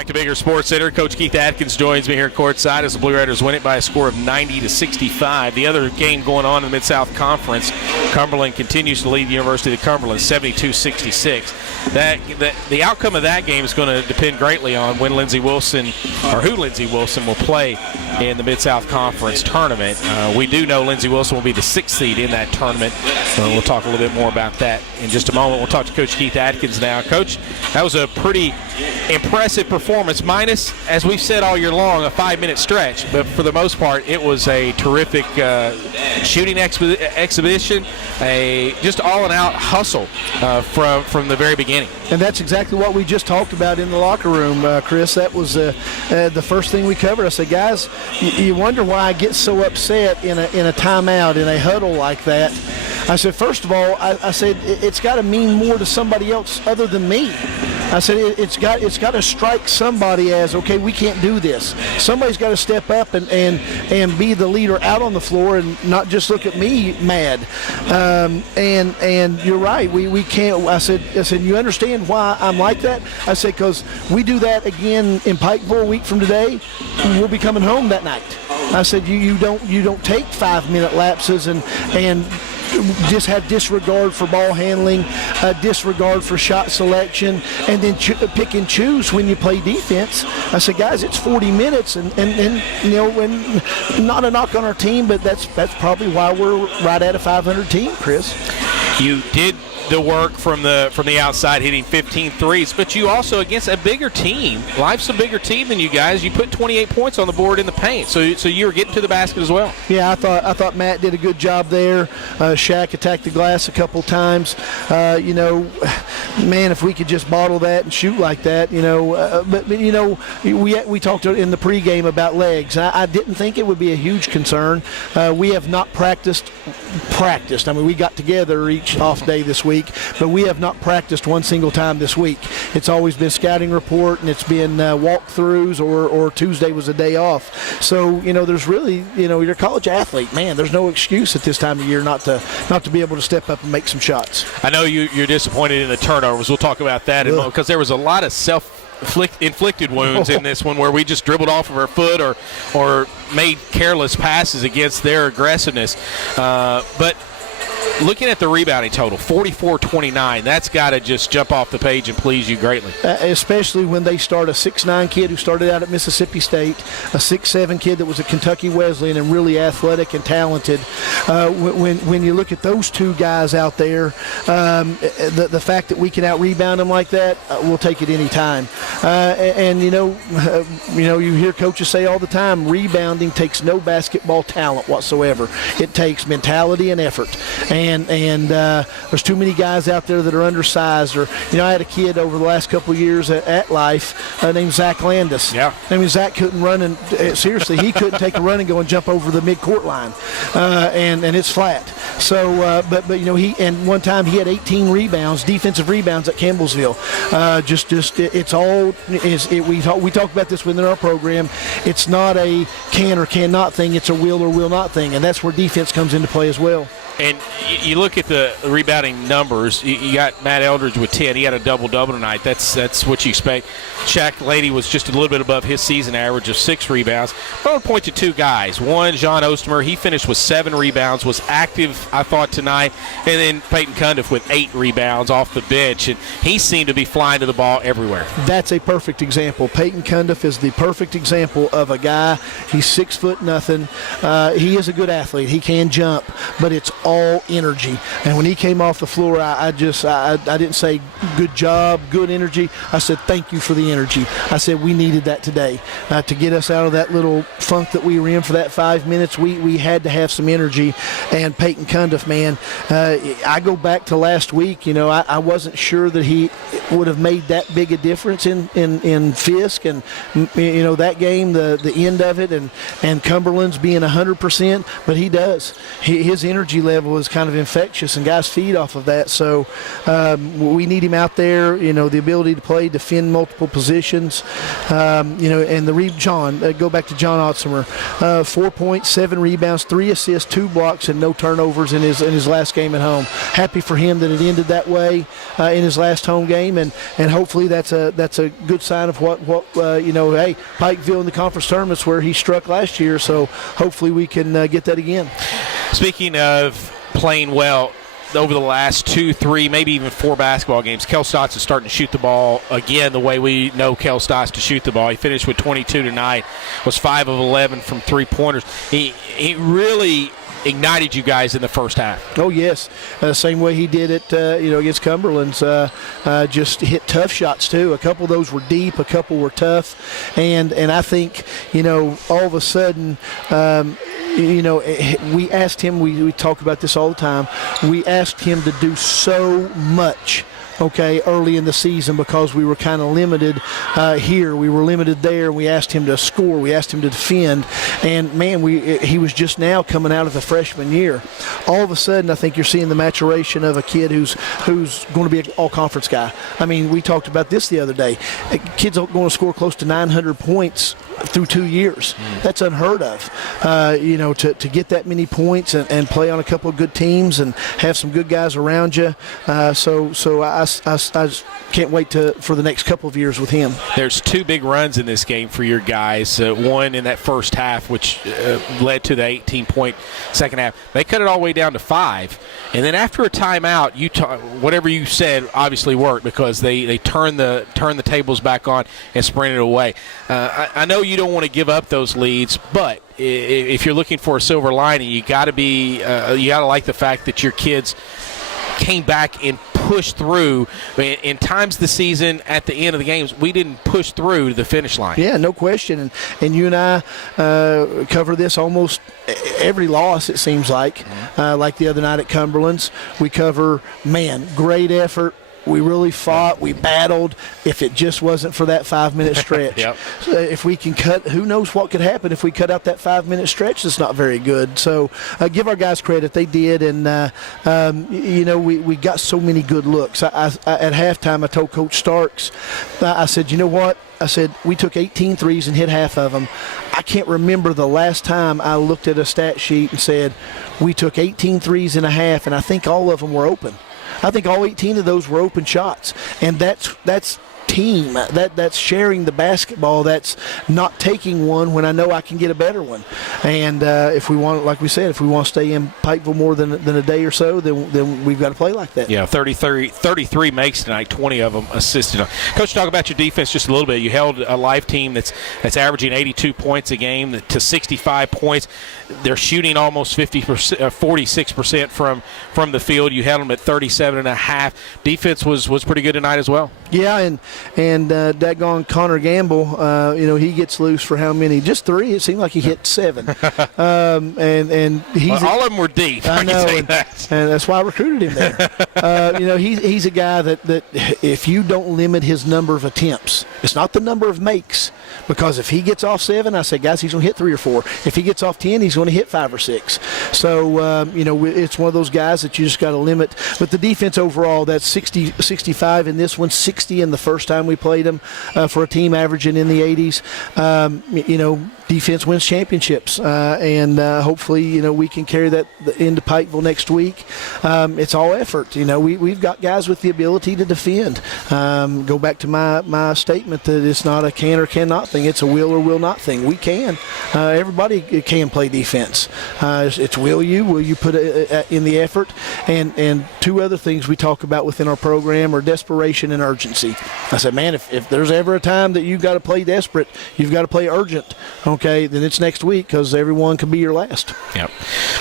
Back to Bigger Sports Center. Coach Keith Adkins joins me here courtside as the Blue Raiders win it by a score of 90-65. The other game going on in the Mid-South Conference, Cumberland continues to lead the University of Cumberland 72-66. The outcome of that game is going to depend greatly on when Lindsey Wilson, or who Lindsey Wilson will play in the Mid-South Conference tournament. We do know Lindsey Wilson will be the 6th seed in that tournament. We'll talk a little bit more about that in just a moment. We'll talk to Coach Keith Adkins now. Coach, that was a pretty impressive performance, minus, as we've said all year long, a 5-minute stretch. But for the most part, it was a terrific shooting exhibition, a just all-and-out hustle from the very beginning. And that's exactly what we just talked about in the locker room, Chris. That was the first thing we covered. I said, guys, you wonder why I get so upset in a timeout, in a huddle like that. I said, first of all, I said, it's got to mean more to somebody else other than me. I said, it's got to strike somebody as, okay, we can't do this. Somebody's got to step up and be the leader out on the floor and not just look at me mad. And you're right, we can't. I said, you understand why I'm like that? I said, because we do that again in Pikeville a week from today, we'll be coming home that night. I said, you don't take 5-minute lapses and just have disregard for ball handling, disregard for shot selection, and then pick and choose when you play defense. I said, guys, it's 40 minutes, and you know, when not a knock on our team, but that's probably why we're right at a 500 team, Chris. You did the work from the outside, hitting 15 threes, but you also, against a bigger team, Life's a bigger team than you guys, you put 28 points on the board in the paint, so you were getting to the basket as well. Yeah, I thought Matt did a good job there. Shaq attacked the glass a couple times. You know, man, if we could just bottle that and shoot like that, you know. But you know, we talked in the pregame about legs. I didn't think it would be a huge concern. We have not practiced. I mean, we got together each off day this week, but we have not practiced one single time this week. It's always been scouting report, and it's been walkthroughs, or Tuesday was a day off. So, you know, there's really, you know, you're a college athlete, man, there's no excuse at this time of year not to be able to step up and make some shots. I know you're disappointed in the turnovers. We'll talk about that in a moment, because there was a lot of self-inflicted wounds in this one where we just dribbled off of our foot or made careless passes against their aggressiveness. But looking at the rebounding total, 44-29, that's got to just jump off the page and please you greatly. Especially when they start a 6'9" kid who started out at Mississippi State, a 6'7" kid that was at Kentucky Wesleyan and really athletic and talented. When you look at those two guys out there, the fact that we can out-rebound them like that, we'll take it any time. And you hear coaches say all the time, rebounding takes no basketball talent whatsoever. It takes mentality and effort. And there's too many guys out there that are undersized. Or, you know, I had a kid over the last couple of years at Life named Zach Landis. Yeah. I mean, Zach couldn't run, and seriously, he couldn't take a run and go and jump over the midcourt line, and it's flat. So, but you know, one time he had 18 rebounds, defensive rebounds at Campbellsville. We talk about this within our program. It's not a can or cannot thing. It's a will or will not thing, and that's where defense comes into play as well. And you look at the rebounding numbers. You got Matt Eldridge with 10. He had a double-double tonight. That's what you expect. Shaq Lady was just a little bit above his season average of 6 rebounds. I would point to 2 guys. One, John Ostermer. He finished with 7 rebounds, was active, I thought, tonight. And then Peyton Cundiff with 8 rebounds off the bench. And he seemed to be flying to the ball everywhere. That's a perfect example. Peyton Cundiff is the perfect example of a guy. He's 6'0". He is a good athlete. He can jump, but it's all energy. And when he came off the floor, I didn't say good job, good energy. I said thank you for the energy. I said we needed that today to get us out of that little funk that we were in for that 5 minutes. We had to have some energy. And Peyton Cundiff, man, I go back to last week. You know, I wasn't sure that he would have made that big a difference in Fisk, and you know, that game, the end of it, and Cumberland's being 100%, but he does. His energy level level is kind of infectious, and guys feed off of that. So we need him out there, the ability to play, defend multiple positions, and go back to John Otzimer, 4 points, 7 rebounds, 3 assists, 2 blocks, and no turnovers in his last game at home. Happy for him that it ended that way in his last home game, and hopefully that's a good sign of what hey, Pikeville in the conference tournament's where he struck last year, so hopefully we can get that again. Speaking of playing well, over the last 2, 3, maybe even 4 basketball games, Kel Stotts is starting to shoot the ball again the way we know Kel Stotts to shoot the ball. He finished with 22 tonight, was 5 of 11 from three-pointers. He really ignited you guys in the first half. Oh, yes. Same way he did it, against Cumberland's. Just hit tough shots, too. A couple of those were deep. A couple were tough. And I think, all of a sudden, we asked him, we talk about this all the time, we asked him to do so much, early in the season because we were kind of limited here. We were limited there, and we asked him to score. We asked him to defend. And, man, he was just now coming out of the freshman year. All of a sudden, I think you're seeing the maturation of a kid who's going to be an all-conference guy. I mean, we talked about this the other day. Kids are going to score close to 900 points through 2 years. That's unheard of, to get that many points and play on a couple of good teams and have some good guys around you. So I just can't wait for the next couple of years with him. There's 2 big runs in this game for your guys. One in that first half, which led to the 18-point second half. They cut it all the way down to 5. And then after a timeout, whatever you said obviously worked because they turned the tables back on and sprinted away. I know you don't want to give up those leads, but if you're looking for a silver lining, you got to like the fact that your kids came back and pushed through. In times this season, at the end of the games, we didn't push through to the finish line. Yeah, no question. And you and I cover this almost every loss, it seems like. Like the other night at Cumberland's, we cover, great effort. We really fought. We battled. If it just wasn't for that 5-minute stretch. Yep. If we can cut, who knows what could happen if we cut out that 5-minute stretch that's not very good. So give our guys credit. They did. And, we got so many good looks. At halftime, I told Coach Starks, I said, you know what? I said, we took 18 threes and hit half of them. I can't remember the last time I looked at a stat sheet and said, we took 18 threes and a half, and I think all of them were open. I think all 18 of those were open shots, and that's team. That's sharing the basketball. That's not taking one when I know I can get a better one. And if we want, like we said, if we want to stay in Pikeville more than a day or so, then we've got to play like that. Yeah, 33 makes tonight, 20 of them assisted. Coach, talk about your defense just a little bit. You held a Life team that's averaging 82 points a game to 65 points. They're shooting almost 46% from the field. You held them at 37.5. Defense was pretty good tonight as well. Yeah, and daggone Connor Gamble, he gets loose for how many? Just 3. It seemed like he hit 7. And he's all of them were deep. I know, and that's why I recruited him there. He's a guy that if you don't limit his number of attempts, it's not the number of makes. Because if he gets off 7, I say, guys, he's going to hit 3 or 4. If he gets off 10, he's going to hit 5 or 6. So, it's one of those guys that you just got to limit. But the defense overall, that's 65 in this one, 60 in the first time we played them for a team averaging in the 80s. Defense wins championships, and hopefully, we can carry that into Pikeville next week. It's all effort. We've got guys with the ability to defend. Go back to my statement that it's not a can or cannot thing. It's a will or will not thing. We can. Everybody can play defense. It's will you put in the effort? And 2 other things we talk about within our program are desperation and urgency. I said, man, if there's ever a time that you've got to play desperate, you've got to play urgent. Okay, then it's next week because everyone can be your last. Yep.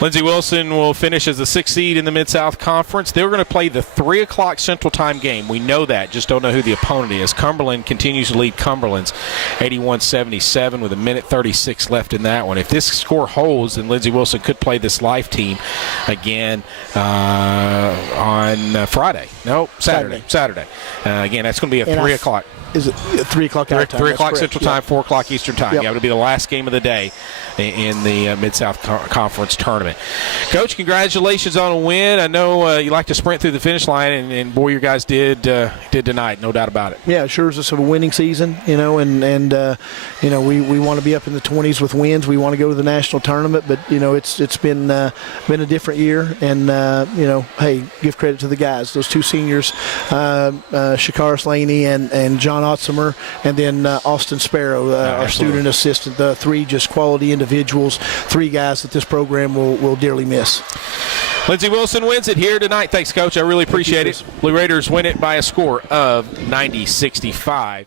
Lindsey Wilson will finish as the 6th seed in the Mid-South Conference. They're going to play the 3 o'clock Central Time game. We know that, just don't know who the opponent is. Cumberland continues to lead Cumberland's 81-77 with 1:36 left in that one. If this score holds, then Lindsey Wilson could play this Life team again on Friday. No, Saturday. Again, that's going to be at 3 o'clock. Is it 3 o'clock our time? 3 o'clock Central Time, 4 o'clock Eastern Time. Yep. Yeah, it'll be the last last game of the day in the Mid-South Conference tournament. Coach, congratulations on a win. I know you like to sprint through the finish line, and boy, your guys did tonight, no doubt about it. Yeah, it sure is a winning season, and we want to be up in the 20s with wins. We want to go to the national tournament, but it's been a different year, and hey, give credit to the guys. Those two seniors, Shakar Slaney and John Otzimer, and then Austin Sparrow, our student assistant. The three just quality individuals, three guys that this program will dearly miss. Lindsey Wilson wins it here tonight. Thanks, Coach. I really appreciate it. Blue Raiders win it by a score of 90-65.